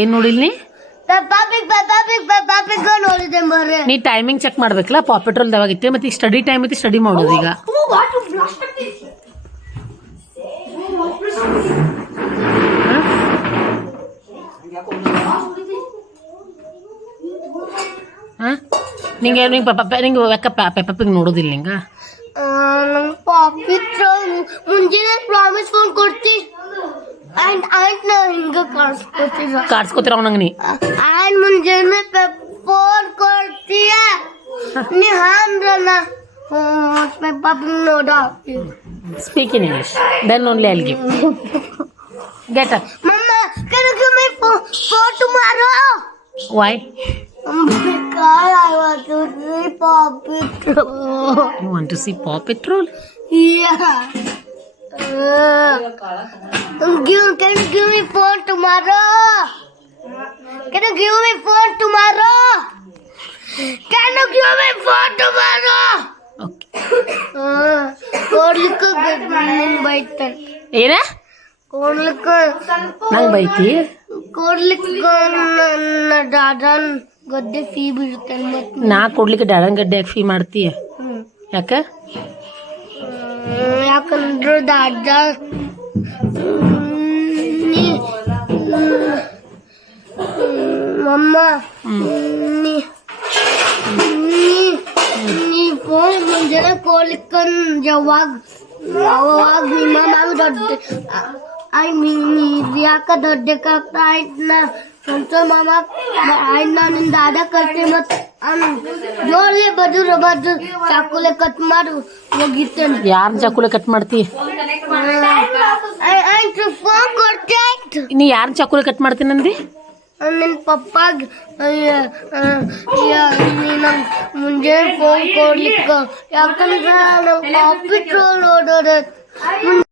ಏನ್ ನೋಡಿಲ್ ನೀ? ನೀ ಟೈಮಿಂಗ್ ಚೆಕ್ ಮಾಡ್ಬೇಕಲ್ಲ? ಪಾ ಪೆಟ್ರೋಲ್ ಯಾವಾಗಿತ್ತೆ ಮತ್ತೆ ಸ್ಟಡಿ ಟೈಮ್ ಐತಿ ಸ್ಟಡಿ ಮಾಡೋದು ಈಗ. ನಿಂಗೆ ನಿಂಗೆ ಪಪ್ಪ ನಿಂಗೆ ಯಾಕ ಪೆಪ್ಪಿಗೆ ನೋಡೋದಿಲ್ಲ ನಿಂಗೆ? ಪಾಪಿತ್ರ ಮುಂಜಾನೆ ಪ್ರಾಮಿಸ್ ಫೋನ್ ಕೊಡ್ತಿ. అండ్ అండ్ ఇంకా కార్చుకోవచ్చు కార్చుకోతే రావణంగని అండ్ ముంజనే ఫోన్ కొడుతీయా నిహాన్ రనా उसमें bubble no speak in English then only I give get up mamma करो कि मैं फ़ोटो मारो why because I want to see Paw Patrol. You want to see Paw Patrol? Yeah. Uh, give, can you give me phone tomorrow? Can you give me phone tomorrow? Can you give me phone tomorrow? Okay Uh, ಕೊಡ್ಲಿಕ್ಕೆ ನಿಂಗೆ ಬೈತಾನೆ ಏನ ಕೊಡ್ಲಿಕ್ಕೆ ನಂಗೆ ಬೈತಿ ಕೊಡ್ಲಿಕ್ಕೆ ನನ್ನ ದಾದನ್ ಗದ್ದೆ fee ಬೀಳ್ತಾನೆ ಮತ್ತೆ ನಾ ಕೊಡ್ಲಿಕ್ಕೆ ಡ್ಯಾಡನ್ ಗಡ್ಡೆ ಯಾಕೆ ಫೀ ಮಾಡ್ತೀಯ ಹ್ಮ್. ಯಾಕ ಹ್ಮ್, ಯಾಕಂದ್ರೆ ದಾದ ನೀ ಮಮ್ಮ ನೀ ನೀ ನೀ ಫೋನ್ ಮುಂಜಾನೆ ಕೊಡ್ಲಿಕ್ಕನ್ ಯಾವಾಗ ಯಾವಾಗ ನಿಮ್ಮ ಮಾವು ದೊಡ್ಡ ಆಯ್ ನೀ ನೀ ಯಾಕ ದೊಡ್ಡಕ್ಕಾಗ್ತಾ ಆಯ್ತು ನಾ ಸ್ವಂತ ಮಾಮ ಆಯ್ತು ನಾ ನಿನ್ನ ದಾದ ಕಟ್ಟಿ ಮತ್ತೆ ಜೋರ್ಲೆ ಬದುರ ಬದು ಚಾಕುಲೆ ಕಟ್ ಮಾಡು ಹೋಗಿತ್ತೇನೆ ಯಾರ ಚಾಕುಲೆ ಕಟ್ ಮಾಡ್ತಿ ಆಯ್ತು ಫೋನ್ ಕೊಡ್ತೆ ಆಯ್ತು ನೀ ಯಾರ ಚಾಕುಲೆ ಕಟ್ ಮಾಡ್ತೀನಿ ಅಂದಿ ನಿನ್ನ ಪಪ್ಪಾಗ ನಂಗೆ ಮುಂಜಾನೆ ಫೋನ್ ಕೊಡ್ಲಿಕ್ಕೆ ಯಾಕಂದ್ರೆ ನಮ್ಮ ಪಾಪಿಟ್ರೋಲ್ ನೋಡೋದು